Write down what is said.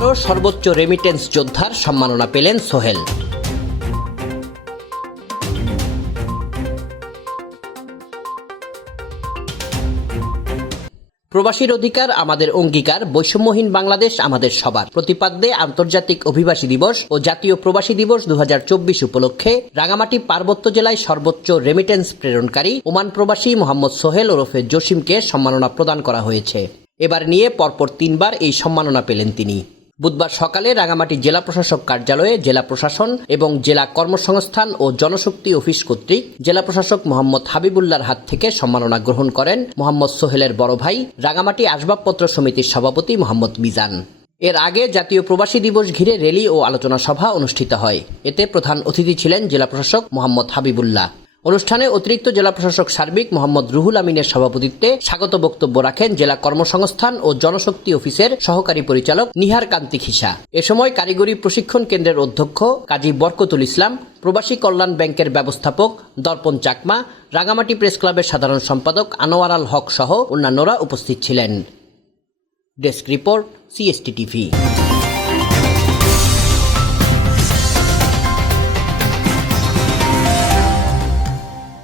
এবারও সর্বোচ্চ রেমিটেন্স যোদ্ধার সম্মাননা পেলেন সোহেল। প্রবাসীর অধিকার আমাদের অঙ্গীকার, বৈষম্যহীন বাংলাদেশ আমাদের সবার। প্রতিপাদ্যে আন্তর্জাতিক অভিবাসী দিবস ও জাতীয় প্রবাসী দিবস দু হাজার চব্বিশ উপলক্ষে রাঙামাটি পার্বত্য জেলায় সর্বোচ্চ রেমিটেন্স প্রেরণকারী ওমান প্রবাসী মোহাম্মদ সোহেল ওরফে জসিমকে সম্মাননা প্রদান করা হয়েছে। এবার নিয়ে পরপর তিনবার এই সম্মাননা পেলেন তিনি। বুধবার সকালে রাঙামাটি জেলা প্রশাসক কার্যালয়ে জেলা প্রশাসন এবং জেলা কর্মসংস্থান ও জনশক্তি অফিস কর্তৃক জেলা প্রশাসক মোহাম্মদ হাবিবুল্লার হাত থেকে সম্মাননা গ্রহণ করেন মোহাম্মদ সোহেলের বড় ভাই রাঙামাটি আসবাবপত্র সমিতির সভাপতি মোহাম্মদ মিজান। এর আগে জাতীয় প্রবাসী দিবস ঘিরে র্যালি ও আলোচনা সভা অনুষ্ঠিত হয়। এতে প্রধান অতিথি ছিলেন জেলা প্রশাসক মোহাম্মদ হাবিবুল্লাহ। অনুষ্ঠানে অতিরিক্ত জেলা প্রশাসক সার্বিক মোহাম্মদ রুহুল আমিনের সভাপতিত্বে স্বাগত বক্তব্য রাখেন জেলা কর্মসংস্থান ও জনশক্তি অফিসের সহকারী পরিচালক নিহার কান্তি খিসা এ সময় কারিগরি প্রশিক্ষণ কেন্দ্রের অধ্যক্ষ কাজী বরকতুল ইসলাম, প্রবাসী কল্যাণ ব্যাংকের ব্যবস্থাপক দর্পণ চাকমা, রাঙামাটি প্রেস ক্লাবের সাধারণ সম্পাদক আনোয়ার আল হক সহ অন্যান্যরা উপস্থিত ছিলেন। Desk report, CST TV.